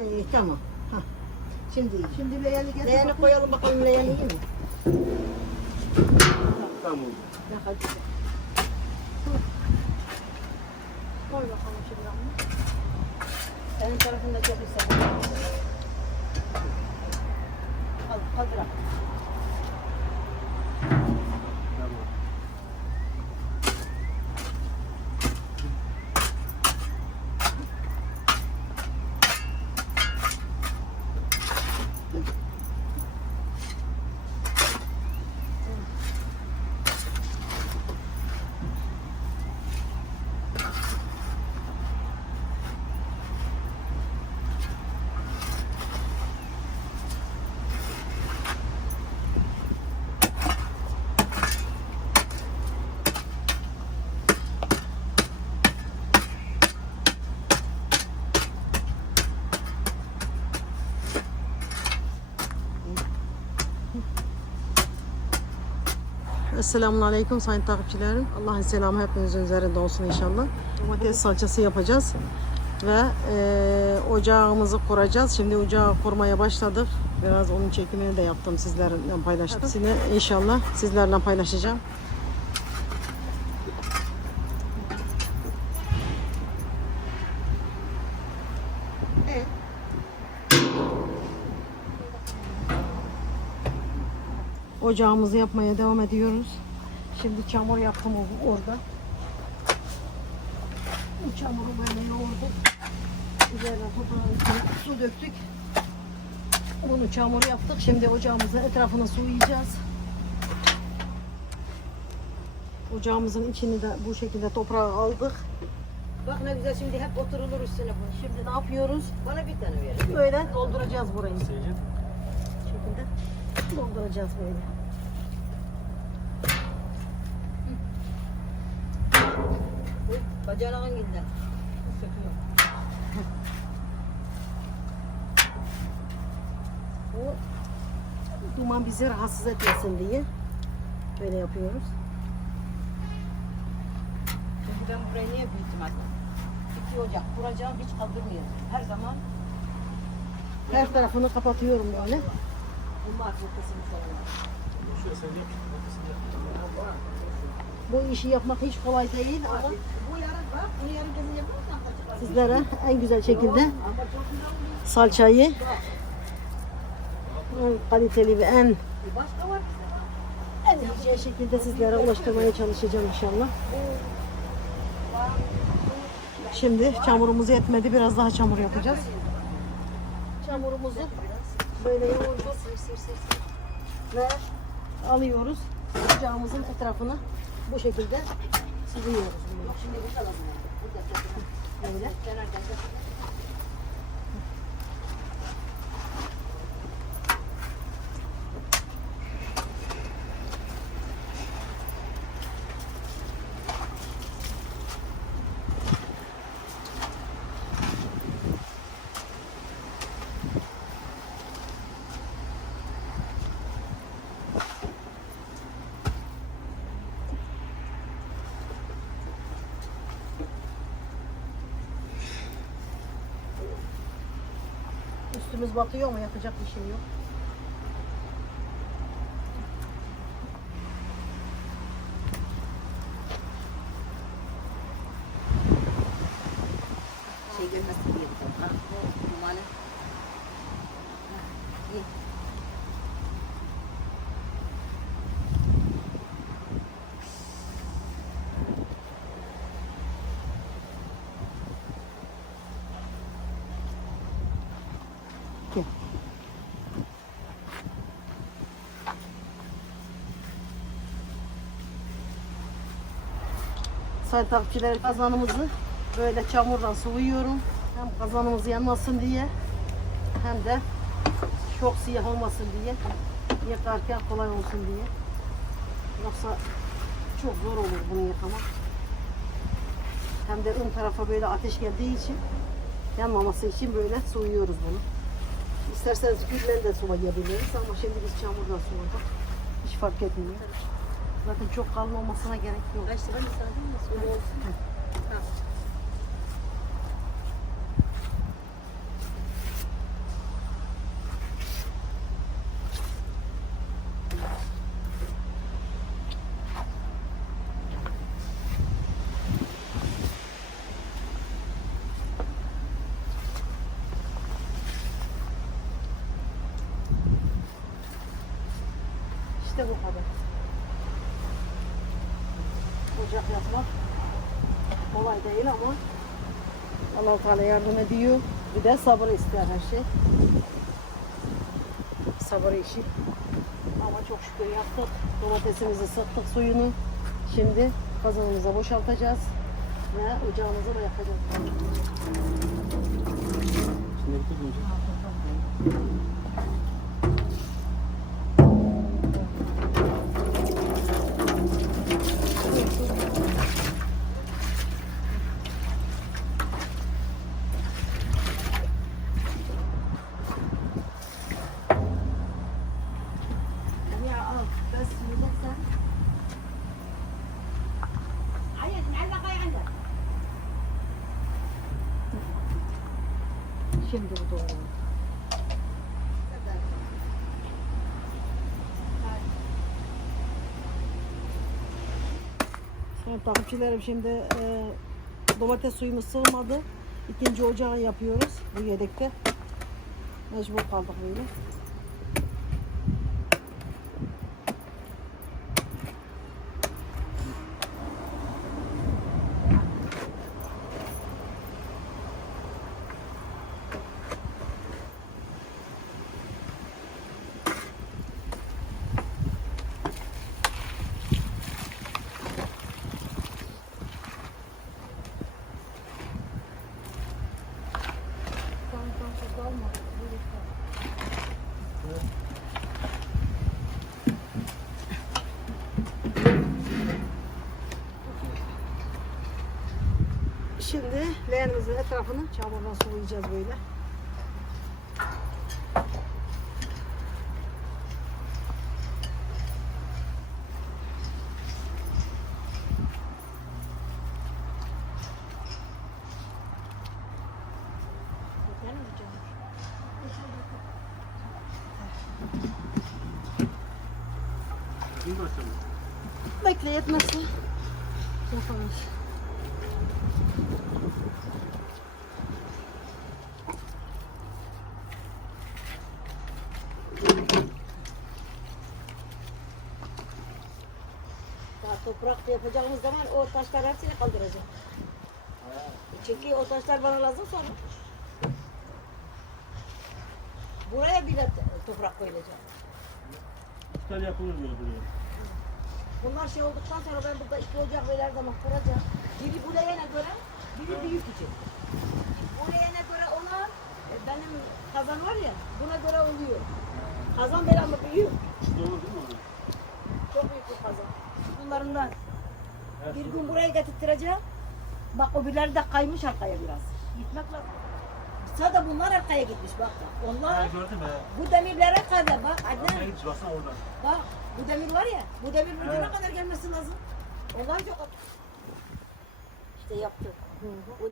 Ee, tamam. Ha. Şimdi iyi. Şimdi leğeni getir. Leğeni koyalım bakalım leğeni iyi mi? Tamam. Ya hadi. Koy bakalım şimdi anne. Senin tarafında gelirse. Al, kaldır al. Tamam. Esselamun Aleyküm sayın takipçilerim. Allah'ın selamı hepinizin üzerinde olsun inşallah. Domates salçası yapacağız. Ve eee, ocağımızı kuracağız. Şimdi ocağı kurmaya başladık. Biraz onun çekimini de yaptım sizlerle paylaştım. Hepsini inşallah sizlerle paylaşacağım. Ocağımızı yapmaya devam ediyoruz. Şimdi çamur yaptım orada. Bu çamuru böyle yoğurduk. Üzerine toprağın su döktük. Bunu çamur yaptık. Şimdi ocağımızın etrafını sulayacağız. Ocağımızın içini de bu şekilde toprağa aldık. Bak ne güzel şimdi hep oturulur üstüne bu. Şimdi ne yapıyoruz? Bana bir tane verin. Böyle dolduracağız burayı. Bu şekilde dolduracağız böyle. Uy, Bacağına ginden. Bu duman bizi rahatsız etmesin diye böyle yapıyoruz. Çünkü ben burayı niye büyüttüm anne? İki ocak kuracağım hiç kaldırmıyorum. Her zaman Her tarafını kapatıyorum böyle. bu markasını seviyorum. Bu işi yapmak hiç kolay değil ama sizlere en güzel şekilde salçayı en kaliteli ve en en iyi şekilde sizlere ulaştırmaya çalışacağım inşallah. Şimdi çamurumuz yetmedi. Biraz daha çamur yapacağız. Çamurumuzu böyle yoğuracağız. Ve alıyoruz. Ocağımızın etrafını bu şekilde bunu. Şimdi bu kalalım. Böyle. Üstümüz batıyor ama yapacak bir şey yok. Şey gelmesin diye bu tarafa. Bu dumanı. İyi. Sayın takipçiler kazanımızı böyle çamurla sıvıyorum. Hem kazanımız yanmasın diye hem de çok siyah olmasın diye yıkarken kolay olsun diye. Yoksa çok zor olur bunu yıkamak. Hem de ön tarafa böyle ateş geldiği için yanmaması için böyle sıvıyoruz bunu. İsterseniz güllen de sulayabiliriz ama şimdi biz çamurla suladık. Hiç fark etmiyor. Zaten çok kalın olmasına gerek yok. Kaç lira müsaade mi? Soru olsun. Tamam. İşte bu kadar. Ocak yapmak kolay değil ama Allah Teala yardım ediyor. Bir de sabır ister her şey. Sabır işi. Ama çok şükür yaptık. Domatesimizi sıktık suyunu. Şimdi kazanımıza boşaltacağız ve ocağımıza da yakacağız. Şimdi bitirdim. Ya al, ben suyunu sen. Hayır, nerede kayanda? Şimdi bu doğru. Evet, takipçilerim şimdi e, domates suyumuz sığmadı. İkinci ocağı yapıyoruz bu yedekte. Mecbur kaldık böyle. Tamam tamam çok alma. Böyle kal. Şimdi leğenimizin etrafını çamurdan sulayacağız böyle. Bekle yetmezse yaparız. Daha toprak yapacağımız zaman o taşlar hepsini kaldıracağım. Çünkü o taşlar bana lazım sonra. Buraya bile toprak koyulacak. Tane yapılır diyor buraya. Bunlar şey olduktan sonra ben burada iki ocak böyle her zaman kuracağım. Biri bu leğene göre, biri büyük için. Bu leğene göre olan, e, benim kazan var ya, buna göre oluyor. Kazan böyle ama büyük. İşte olur değil mi ona? Çok büyük bir kazan. Bunlarından Her buraya getirttireceğim. Bak öbürleri de kaymış arkaya biraz. Gitmek lazım. Sadece bunlar arkaya gitmiş bak. bak. Ha, Onlar gördüm he. bu demirlere kadar bak. Arkaya Adnan gitmiş baksana oradan. bak. Bu demir var ya. Bu demir ucuna Evet. kadar gelmesi lazım. Ondan çok... İşte yaptı. Hı hı.